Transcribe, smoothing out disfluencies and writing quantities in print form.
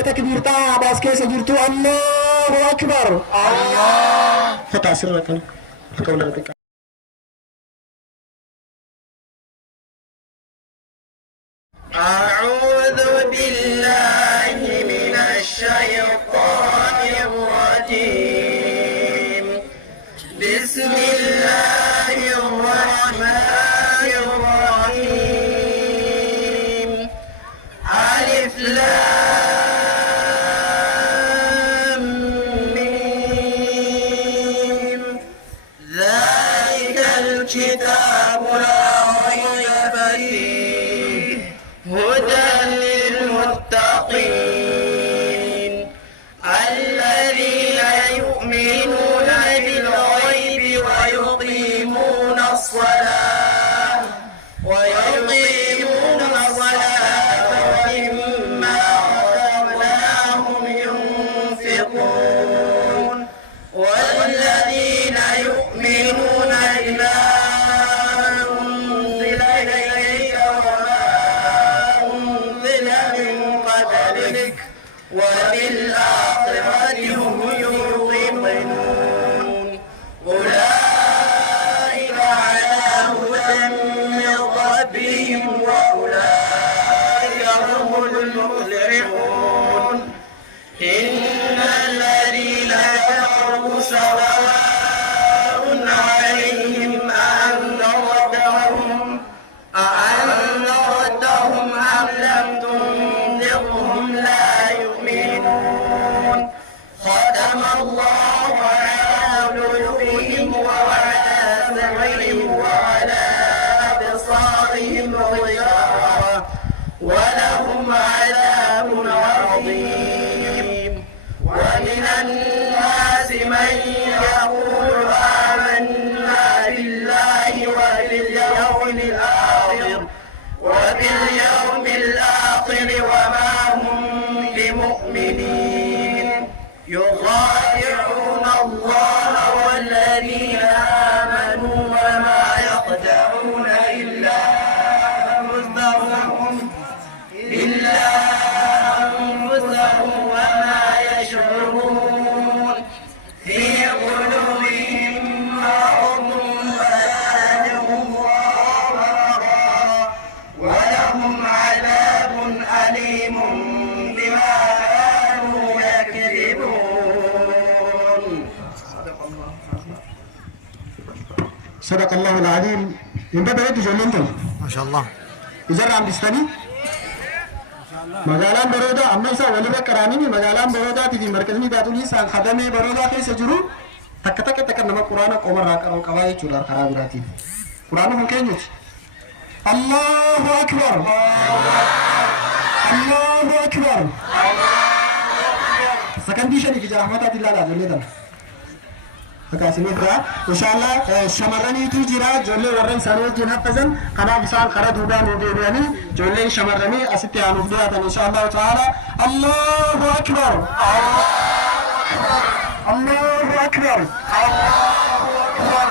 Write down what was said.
تكبير تا باس كيس جرتو الله أكبر الله فتاسر لكن أقول لك أعوذ بالله من الشيطان الرجيم بسم الله الرحمن الرحيم ألف لام ميم ذلك الكتاب لا ريب فيه هدى للمتقين الذين يؤمنون بالغيب ويقيمون الصلاة ومما رزقناهم ينفقون والذين يؤمنون بما أنزل إليك وما أنزل من قبلك وبالآخرة هم يوقنون أولئك على هدى من ربهم وأولئك هم المفلحون إن الذين كفروا سواء عليهم أأنذرتهم أم لم تنذرهم لا يؤمنون ختم الله على قلوبهم وعلى سمعهم وعلى أبصارهم غشاوة ولهم عذاب عظيم ومن الناس من يقول آمنا بالله وباليوم الآخر وما هم بمؤمنين يخادعون الله والذين آمنوا وما يخدعون إلا أنفسهم وما يشعرون في قلوبهم مرض فزادهم الله مرضا ولهم عذاب أليم بما كانوا يكذبون. صدق الله العظيم. ينبغي بيت جننتم ما شاء الله. إذا عم بيستني مجالان برودا أما إذا ولي بكراني مجالان برودا تيجي مركزني بيتوني سان خدمة برودا كيس جرو تك نما قرآن قمر راك أو كواي چولار خرابيراتي قرآن هم كينيش الله أكبر الله أكبر سكنديشني في رحمة الله لا جلدا فكاسمي فرا إن شاء الله شمرني تجرا جل ورن سانو جنا فزن كنا بسال خرج ودا مبيني جل شمرني أستي عنو فديا إن شاء الله تعالى الله أكبر الله أكبر الله أكبر